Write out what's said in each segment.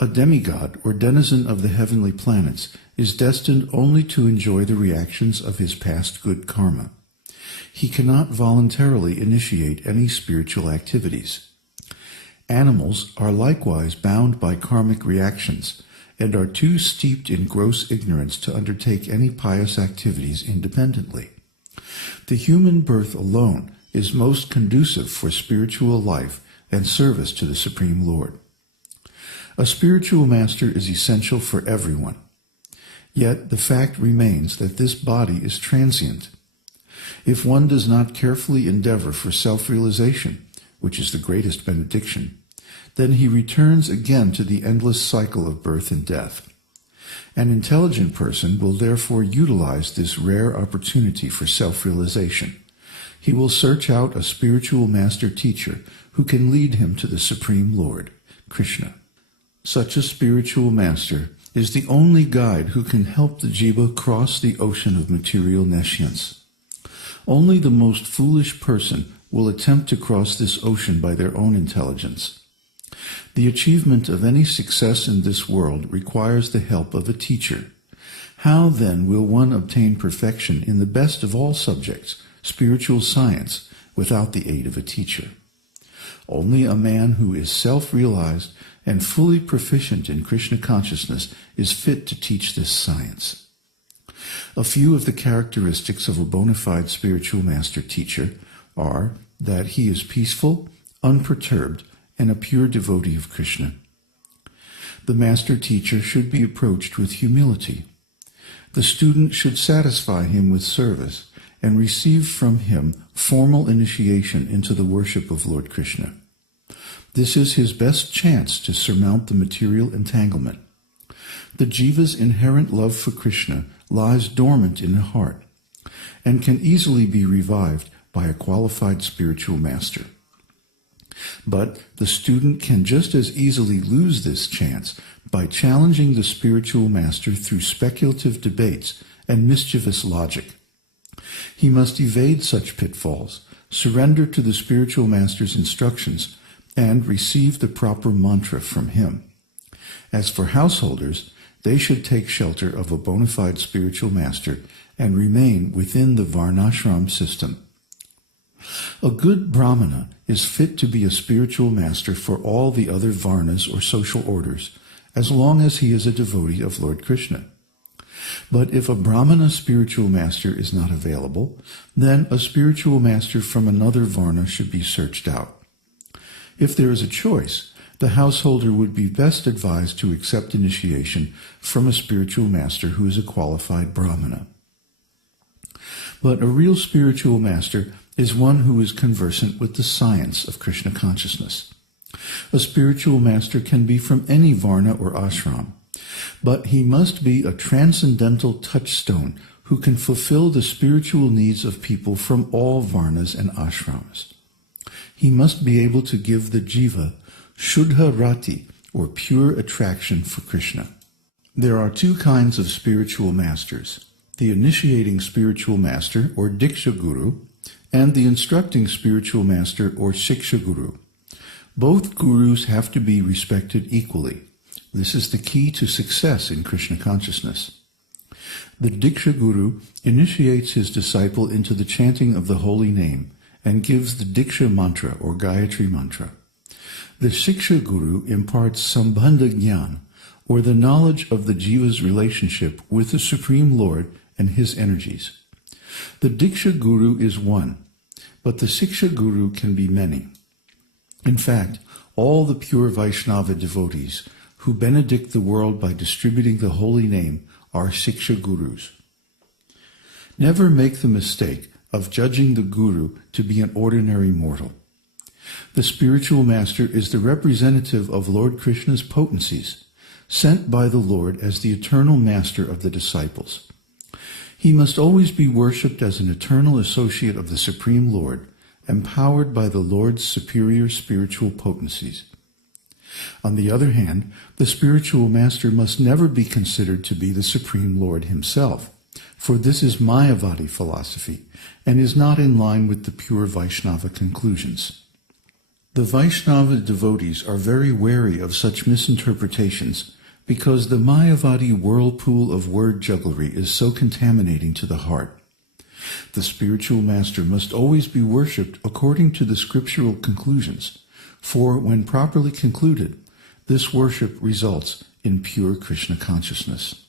A demigod or denizen of the heavenly planets is destined only to enjoy the reactions of his past good karma. He cannot voluntarily initiate any spiritual activities. Animals are likewise bound by karmic reactions and are too steeped in gross ignorance to undertake any pious activities independently. The human birth alone is most conducive for spiritual life and service to the Supreme Lord. A spiritual master is essential for everyone. Yet the fact remains that this body is transient. If one does not carefully endeavor for self-realization, which is the greatest benediction, then he returns again to the endless cycle of birth and death. An intelligent person will therefore utilize this rare opportunity for self-realization. He will search out a spiritual master teacher who can lead him to the Supreme Lord, Krishna. Such a spiritual master is the only guide who can help the jiva cross the ocean of material nescience. Only the most foolish person will attempt to cross this ocean by their own intelligence. The achievement of any success in this world requires the help of a teacher. How then will one obtain perfection in the best of all subjects, spiritual science, without the aid of a teacher? Only a man who is self-realized and fully proficient in Krishna consciousness is fit to teach this science. A few of the characteristics of a bona fide spiritual master teacher are that he is peaceful, unperturbed, and a pure devotee of Krishna. The master teacher should be approached with humility. The student should satisfy him with service and receive from him formal initiation into the worship of Lord Krishna. This is his best chance to surmount the material entanglement. The jiva's inherent love for Krishna lies dormant in the heart and can easily be revived by a qualified spiritual master. But the student can just as easily lose this chance by challenging the spiritual master through speculative debates and mischievous logic. He must evade such pitfalls, surrender to the spiritual master's instructions, and receive the proper mantra from him. As for householders, they should take shelter of a bona fide spiritual master and remain within the varnashram system. A good brahmana is fit to be a spiritual master for all the other varnas or social orders, as long as he is a devotee of Lord Krishna. But if a brahmana spiritual master is not available, then a spiritual master from another varna should be searched out. If there is a choice, the householder would be best advised to accept initiation from a spiritual master who is a qualified brahmana. But a real spiritual master is one who is conversant with the science of Krishna consciousness. A spiritual master can be from any varna or ashram, but he must be a transcendental touchstone who can fulfill the spiritual needs of people from all varnas and ashrams. He must be able to give the jiva shuddha rati, or pure attraction for Krishna. There are two kinds of spiritual masters: the initiating spiritual master, or diksha guru, and the instructing spiritual master, or shiksha guru. Both gurus have to be respected equally. This is the key to success in Krishna consciousness. The diksha guru initiates his disciple into the chanting of the holy name and gives the diksha mantra, or Gayatri mantra. The shiksha guru imparts sambandha jnana, or the knowledge of the jiva's relationship with the Supreme Lord and his energies. The diksha guru is one, but the shiksha guru can be many. In fact, all the pure Vaishnava devotees who benedict the world by distributing the holy name are shiksha gurus. Never make the mistake of judging the guru to be an ordinary mortal. The spiritual master is the representative of Lord Krishna's potencies, sent by the Lord as the eternal master of the disciples. He must always be worshipped as an eternal associate of the Supreme Lord, empowered by the Lord's superior spiritual potencies. On the other hand, the spiritual master must never be considered to be the Supreme Lord himself, for this is Mayavadi philosophy and is not in line with the pure Vaishnava conclusions. The Vaishnava devotees are very wary of such misinterpretations because the Mayavadi whirlpool of word jugglery is so contaminating to the heart. The spiritual master must always be worshipped according to the scriptural conclusions, for when properly concluded, this worship results in pure Krishna consciousness.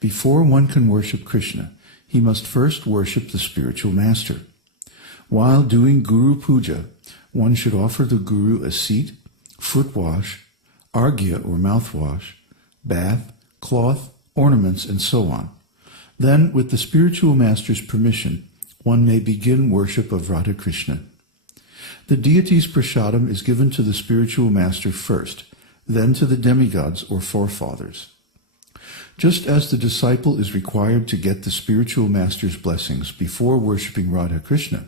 Before one can worship Krishna, he must first worship the spiritual master. While doing Guru Puja, one should offer the Guru a seat, foot wash, arghya or mouthwash, bath, cloth, ornaments, and so on. Then, with the spiritual master's permission, one may begin worship of Radha Krishna. The deity's prasadam is given to the spiritual master first, then to the demigods or forefathers. Just as the disciple is required to get the spiritual master's blessings before worshipping Radha Krishna,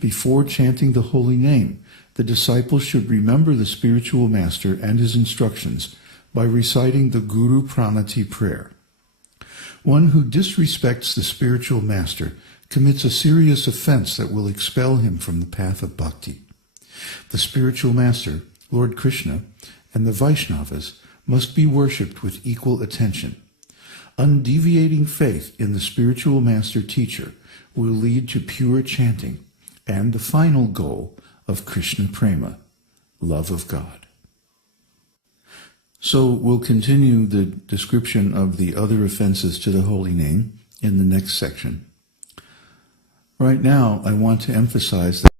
before chanting the holy name, the disciple should remember the spiritual master and his instructions by reciting the Guru Pranati prayer. One who disrespects the spiritual master commits a serious offense that will expel him from the path of bhakti. The spiritual master, Lord Krishna, and the Vaishnavas must be worshipped with equal attention. Undeviating faith in the spiritual master teacher will lead to pure chanting and the final goal of Krishna Prema, love of God. So we'll continue the description of the other offenses to the holy name in the next section. Right now, I want to emphasize that